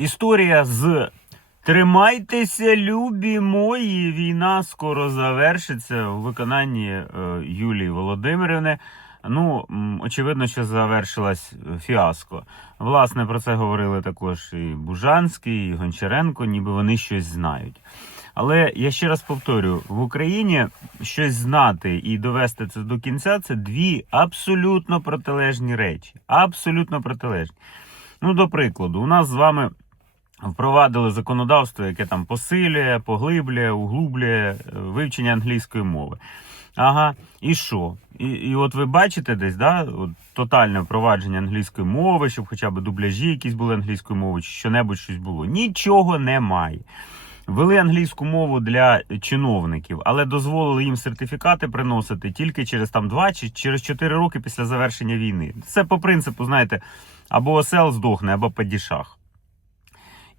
Історія з Тримайтеся, любі мої. Війна скоро завершиться у виконанні е, Юлії Володимирівни. Ну, очевидно, що завершилась фіаско. Власне, про це говорили також і Бужанський, і Гончаренко, ніби вони щось знають. Але я ще раз повторюю: в Україні щось знати і довести це до кінця це дві абсолютно протилежні речі. Абсолютно протилежні. Ну, до прикладу, у нас з вами впровадили законодавство, яке там посилює, поглиблює, углублює е, вивчення англійської мови. Ага, і що? І, і от ви бачите десь, да, от, тотальне впровадження англійської мови, щоб хоча б дубляжі якісь були англійською мовою, чи що-небудь щось було. Нічого немає. Ввели англійську мову для чиновників, але дозволили їм сертифікати приносити тільки через там 2 чи через 4 роки після завершення війни. Це по принципу, знаєте, або осел здохне, або падішах.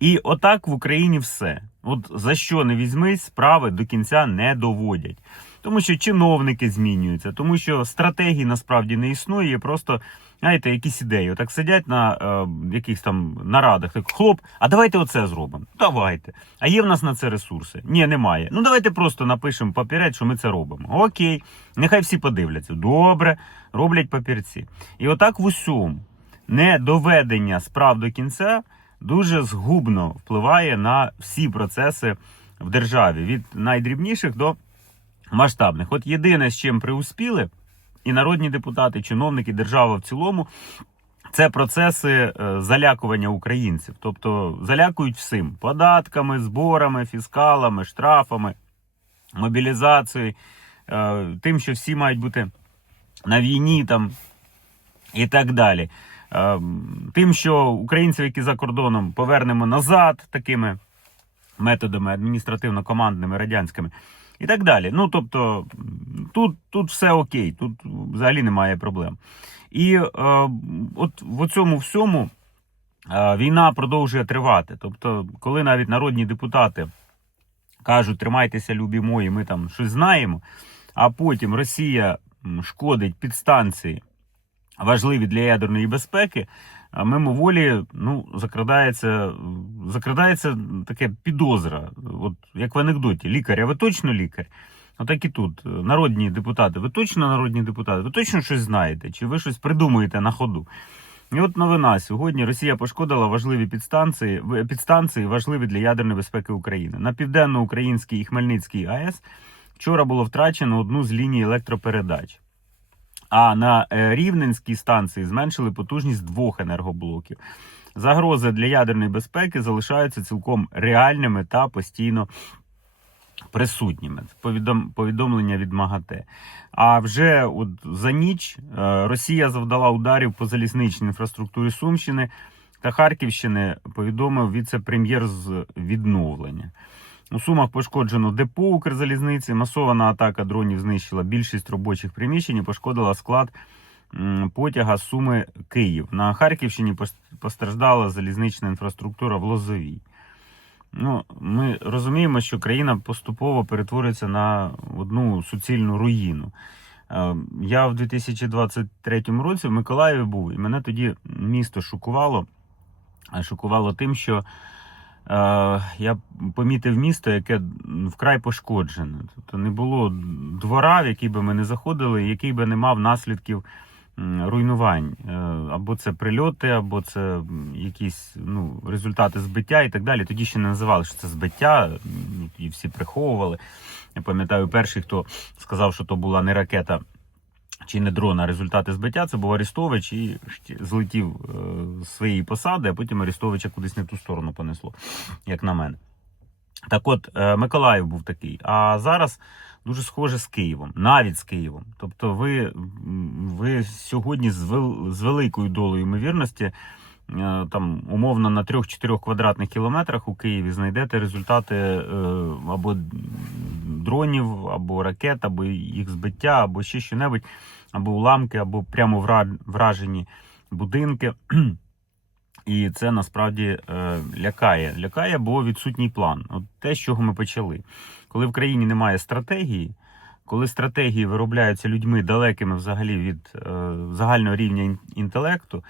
І отак в Україні все. От за що не візьмись, справи до кінця не доводять. Тому що чиновники змінюються, тому що стратегії насправді не існує, є просто, знаєте, якісь ідеї. Отак сидять на е, якихось там нарадах, так хлоп, а давайте оце зробимо. Давайте. А є в нас на це ресурси? Ні, немає. Ну давайте просто напишемо папірець, що ми це робимо. Окей, нехай всі подивляться. Добре, роблять папірці. І отак в усьому недоведення справ до кінця дуже згубно впливає на всі процеси в державі від найдрібніших до масштабних. От єдине, з чим приуспіли, і народні депутати, чиновники, держава в цілому. Це процеси е, залякування українців, тобто залякують всім податками, зборами, фіскалами, штрафами, мобілізацією, е, тим, що всі мають бути на війні там і так далі. Е, Тим, що українців, які за кордоном, повернемо назад такими методами адміністративно-командними радянськими. І так далі. Ну тобто, тут, тут все окей, тут взагалі немає проблем. І е, от в цьому всьому е, війна продовжує тривати. Тобто, коли навіть народні депутати кажуть, тримайтеся, любі мої, ми там щось знаємо, а потім Росія шкодить підстанції, важливі для ядерної безпеки, а мимоволі ну, закрадається, закрадається таке підозра. От як в анекдоті, лікар, а ви точно лікар? Отак і тут. Народні депутати, ви точно народні депутати, ви точно щось знаєте, чи ви щось придумуєте на ходу? І от новина сьогодні Росія пошкодила важливі підстанції, підстанції, важливі для ядерної безпеки України. На південно-українській і Хмельницькій АЕС вчора було втрачено одну з ліній електропередач. А на е, Рівненській станції зменшили потужність двох енергоблоків. Загрози для ядерної безпеки залишаються цілком реальними та постійно присутніми. Повідом, повідомлення від МАГАТЕ. А вже от за ніч е, Росія завдала ударів по залізничній інфраструктурі Сумщини та Харківщини, повідомив віце-прем'єр з відновлення. У Сумах пошкоджено депо Укрзалізниці. Масована атака дронів знищила більшість робочих приміщень і пошкодила склад потяга Суми Київ. На Харківщині постраждала залізнична інфраструктура в Лозовій. Ну, ми розуміємо, що країна поступово перетворюється на одну суцільну руїну. Е, Я в 2023 році в Миколаєві був, і мене тоді місто шокувало. А Шокувало тим, що е, я помітив місто, яке вкрай пошкоджене. Тобто не було двора, в який би ми не заходили, який би не мав наслідків руйнувань. Е, Або це прильоти, або це якісь ну, результати збиття і так далі. Тоді ще не називали, що це збиття, і всі приховували. Я пам'ятаю, перший, хто сказав, що то була не ракета чи не дрон, а результати збиття, це був Арестович і злетів е, з своєї посади, а потім Арестовича кудись не в ту сторону понесло, як на мене. Так от, е, Миколаїв був такий. А зараз дуже схоже з Києвом, навіть з Києвом. Тобто, ви, ви сьогодні з, вел, з великою долею ймовірності, е, там умовно на 3-4 квадратних кілометрах у Києві знайдете результати або дронів, або ракет, або їх збиття, або ще що-небудь, або уламки, або прямо вражені будинки. І це насправді е, лякає. Лякає, бо відсутній план. От те, з чого ми почали. Коли в країні немає стратегії, коли стратегії виробляються людьми далекими взагалі від е, загального рівня інтелекту,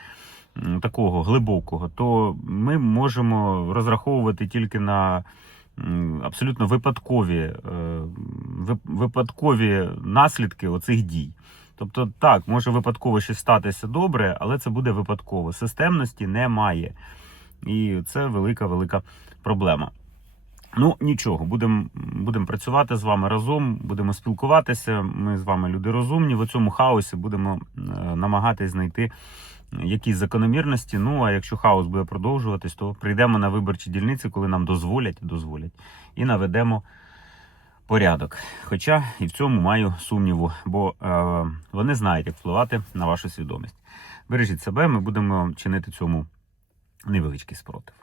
такого глибокого, то ми можемо розраховувати тільки на абсолютно випадкові, е, випадкові наслідки оцих дій. Тобто, так, може випадково щось статися добре, але це буде випадково. Системності немає. І це велика, велика проблема. Ну, нічого, будемо будем працювати з вами разом, будемо спілкуватися. Ми з вами люди розумні. В цьому хаосі будемо е, намагатись знайти якісь закономірності. Ну а якщо хаос буде продовжуватись, то прийдемо на виборчі дільниці, коли нам дозволять, дозволять, і наведемо порядок. Хоча і в цьому маю сумніву, бо е, вони знають, як впливати на вашу свідомість. Бережіть себе, ми будемо чинити цьому невеличкий спротив.